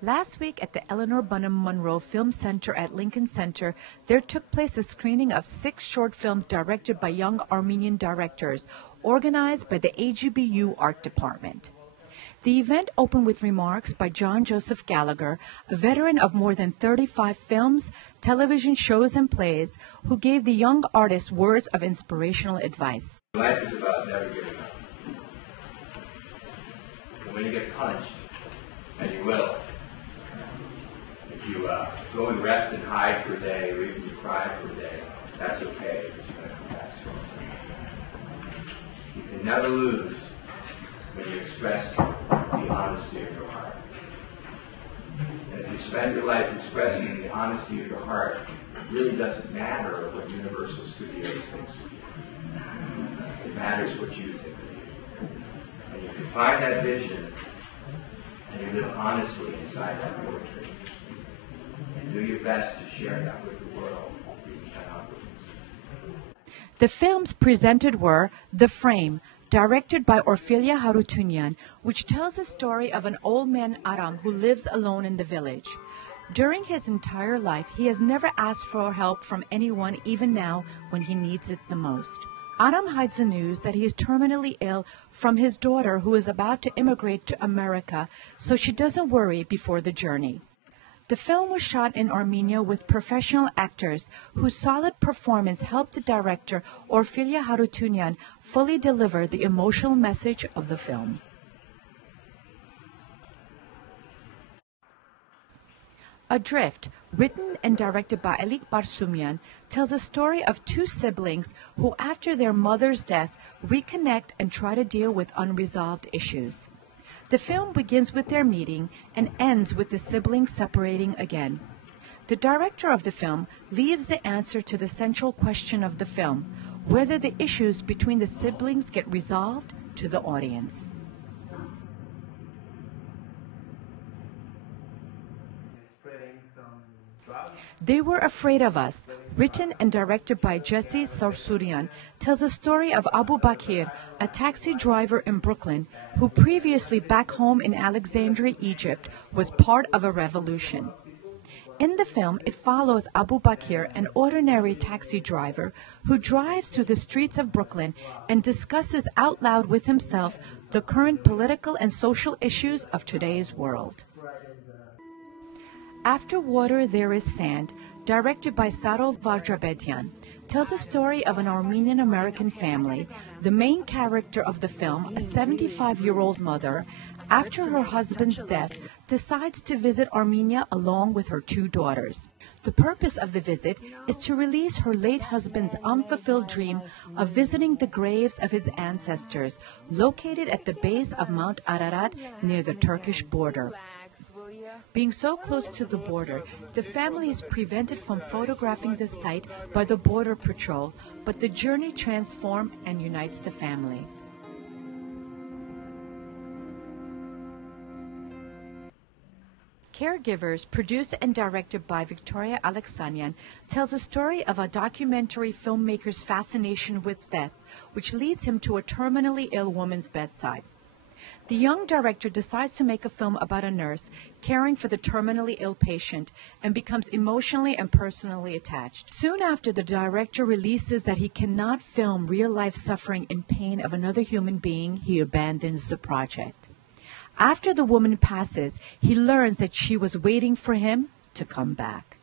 Last week at the Elianor Bunnin Monroe Film Center at Lincoln Center, there took place a screening of 6 short films directed by young Armenian directors, organized by the AGBU Art Department. The event opened with remarks by John Joseph Gallagher, a veteran of more than 35 films, television shows, and plays, who gave the young artists words of inspirational advice. Life is about never giving up. And when you get punched, and you will, if you go and rest and hide for a day, or even you cry for a day, that's okay, because you're going to come back stronger. You can never lose when you express the honesty of your heart. And if you spend your life expressing the honesty of your heart, it really doesn't matter what Universal Studios thinks of you. It matters what you think of you. And if you find that vision, and you live honestly inside that poetry, and do your best to share that with the world, you cannot lose. The films presented were The Frame, directed by Orfilia Harutyunyan, which tells the story of an old man, Aram, who lives alone in the village. During his entire life, he has never asked for help from anyone, even now when he needs it the most. Aram hides the news that he is terminally ill from his daughter, who is about to immigrate to America, so she doesn't worry before the journey. The film was shot in Armenia with professional actors whose solid performance helped the director, Orfilia Harutyunyan, fully deliver the emotional message of the film. Adrift, written and directed by Haik Kocharian, tells a story of 2 siblings who, after their mother's death, reconnect and try to deal with unresolved issues. The film begins with their meeting and ends with the siblings separating again. The director of the film leaves the answer to the central question of the film, whether the issues between the siblings get resolved, to the audience. They Were Afraid of Us, written and directed by Jesse Sarsurian, tells the story of Abu Bakir, a taxi driver in Brooklyn, who previously back home in Alexandria, Egypt, was part of a revolution. In the film, it follows Abu Bakir, an ordinary taxi driver, who drives through the streets of Brooklyn and discusses out loud with himself the current political and social issues of today's world. After Water, There Is Sand, directed by Saro Vajrabedian, tells the story of an Armenian-American family. The main character of the film, a 75-year-old mother, after her husband's death, decides to visit Armenia along with her 2 daughters. The purpose of the visit is to release her late husband's unfulfilled dream of visiting the graves of his ancestors, located at the base of Mount Ararat near the Turkish border. Being so close to the border, the family is prevented from photographing the site by the Border Patrol, but the journey transforms and unites the family. Caregivers, produced and directed by Victoria Alexanian, tells the story of a documentary filmmaker's fascination with death, which leads him to a terminally ill woman's bedside. The young director decides to make a film about a nurse caring for the terminally ill patient and becomes emotionally and personally attached. Soon after, the director releases that he cannot film real-life suffering and pain of another human being, he abandons the project. After the woman passes, he learns that she was waiting for him to come back.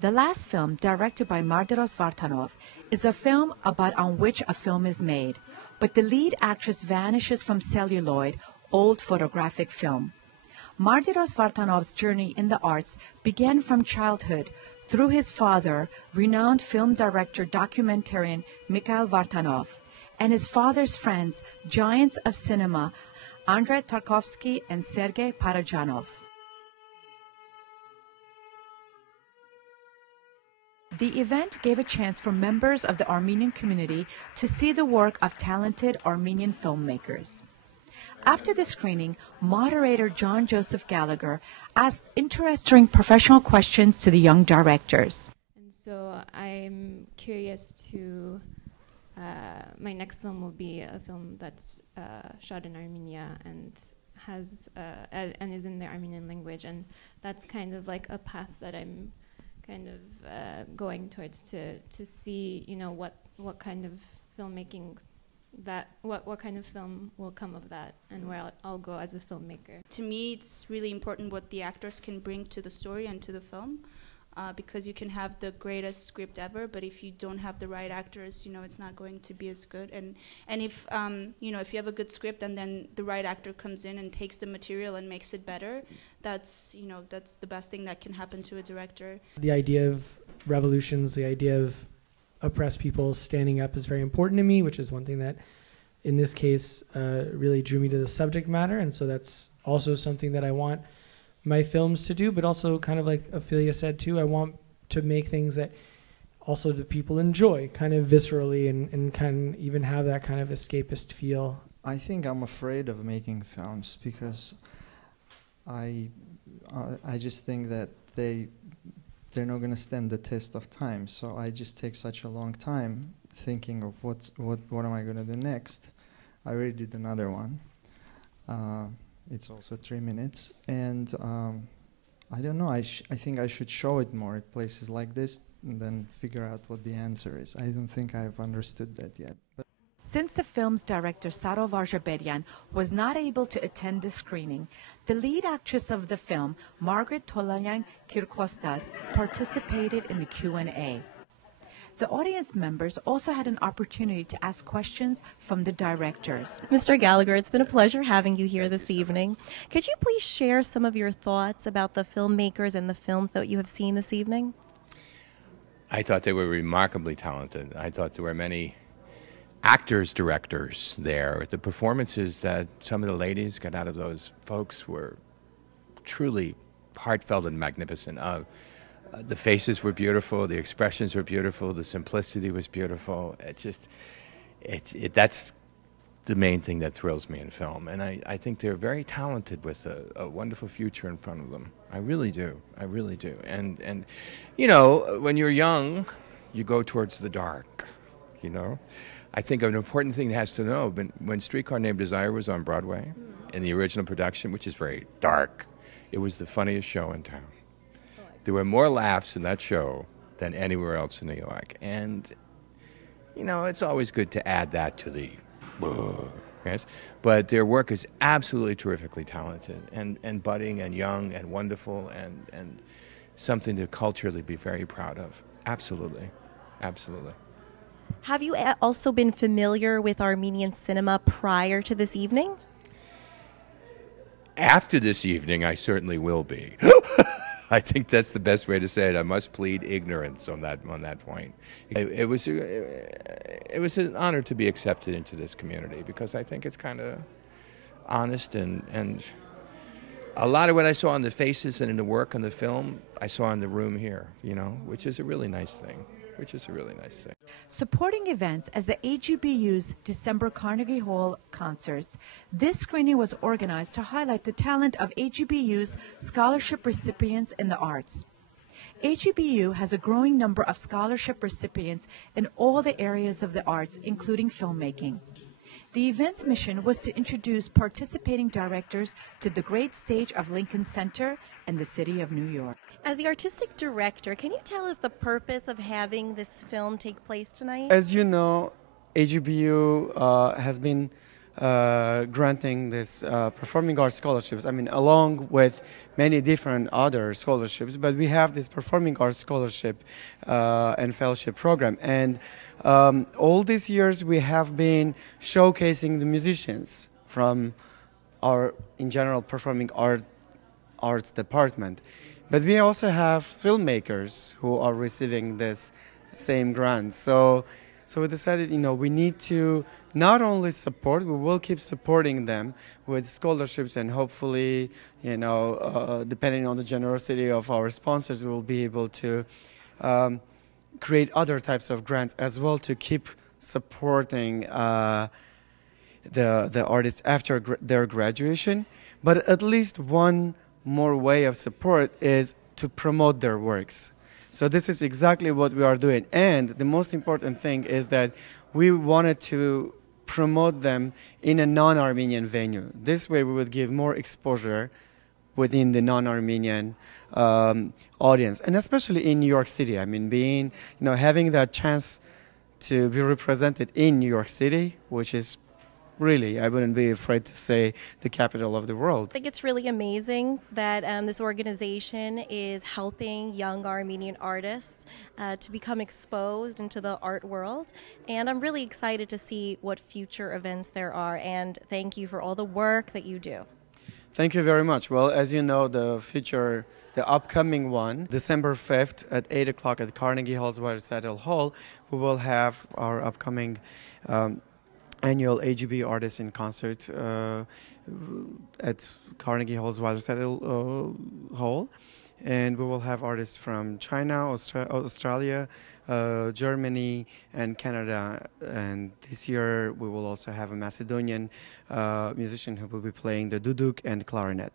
The last film, directed by Mardiros Vartanov, is a film about on which a film is made, but the lead actress vanishes from celluloid, old photographic film. Mardiros Vartanov's journey in the arts began from childhood through his father, renowned film director documentarian Mikhail Vartanov, and his father's friends, giants of cinema, Andrei Tarkovsky and Sergei Parajanov. The event gave a chance for members of the Armenian community to see the work of talented Armenian filmmakers. After the screening, moderator John Joseph Gallagher asked interesting professional questions to the young directors. And so I'm curious to my next film will be a film that's shot in Armenia and has and is in the Armenian language, and that's kind of like a path that I'm kind of going towards to see, you know, what kind of filmmaking what kind of film will come of that, and where I'll go as a filmmaker. To me, it's really important what the actors can bring to the story and to the film, because you can have the greatest script ever, but if you don't have the right actors, you know, it's not going to be as good. And if you know, if you have a good script and then the right actor comes in and takes the material and makes it better, that's, you know, that's the best thing that can happen to a director. The idea of revolutions, the idea of oppressed people standing up is very important to me, which is one thing that in this case really drew me to the subject matter, and so that's also something that I want my films to do, but also kind of like Ophelia said too, I want to make things that also the people enjoy kind of viscerally and can even have that kind of escapist feel. I think I'm afraid of making films because I just think that they're not going to stand the test of time. So I just take such a long time thinking of what am I going to do next. I already did another one. It's also 3 minutes, and I don't know. I think I should show it more at places like this, and then figure out what the answer is. I don't think I've understood that yet. But since the film's director, Saro Varjabedian, was not able to attend the screening, the lead actress of the film, Margaret Tolayan Kirkostas, participated in the Q&A. The audience members also had an opportunity to ask questions from the directors. Mr. Gallagher, it's been a pleasure having you here this evening. Could you please share some of your thoughts about the filmmakers and the films that you have seen this evening? I thought they were remarkably talented. I thought there were many actors, directors there. The performances that some of the ladies got out of those folks were truly heartfelt and magnificent. The faces were beautiful, the expressions were beautiful, the simplicity was beautiful. That's the main thing that thrills me in film. And I think they're very talented with a wonderful future in front of them. I really do. I really do. And you know, when you're young, you go towards the dark, you know. I think an important thing has to know, when Streetcar Named Desire was on Broadway, in the original production, which is very dark, it was the funniest show in town. There were more laughs in that show than anywhere else in New York. And, you know, it's always good to add that to the, yes. But their work is absolutely terrifically talented and budding and young and wonderful and something to culturally be very proud of. Absolutely. Absolutely. Have you also been familiar with Armenian cinema prior to this evening? After this evening, I certainly will be. I think that's the best way to say it. I must plead ignorance on that point. It was an honor to be accepted into this community because I think it's kind of honest and a lot of what I saw in the faces and in the work on the film, I saw in the room here, you know, which is a really nice thing. Supporting events as the AGBU's December Carnegie Hall concerts, this screening was organized to highlight the talent of AGBU's scholarship recipients in the arts. AGBU has a growing number of scholarship recipients in all the areas of the arts, including filmmaking. The event's mission was to introduce participating directors to the great stage of Lincoln Center and the city of New York. As the artistic director, can you tell us the purpose of having this film take place tonight? As you know, AGBU has been granting this performing arts scholarships, I mean, along with many different other scholarships, but we have this performing arts scholarship and fellowship program. And all these years we have been showcasing the musicians from our, in general, performing arts department. But we also have filmmakers who are receiving this same grant. So we decided, you know, we need to not only support, we will keep supporting them with scholarships, and hopefully, you know, depending on the generosity of our sponsors, we will be able to create other types of grants as well to keep supporting the artists after their graduation. But at least one more way of support is to promote their works. So this is exactly what we are doing. And the most important thing is that we wanted to promote them in a non-Armenian venue. This way we would give more exposure within the non-Armenian audience, and especially in New York City. I mean, being, having that chance to be represented in New York City, which is really, I wouldn't be afraid to say, the capital of the world. I think it's really amazing that this organization is helping young Armenian artists to become exposed into the art world. And I'm really excited to see what future events there are. And thank you for all the work that you do. Thank you very much. Well, as you know, the upcoming one, December 5th at 8 o'clock at Carnegie Hall's Recital Hall, we will have our upcoming annual AGBU Artists in Concert at Carnegie Hall's Recital Hall. And we will have artists from China, Australia, Germany, and Canada. And this year we will also have a Macedonian musician who will be playing the duduk and clarinet.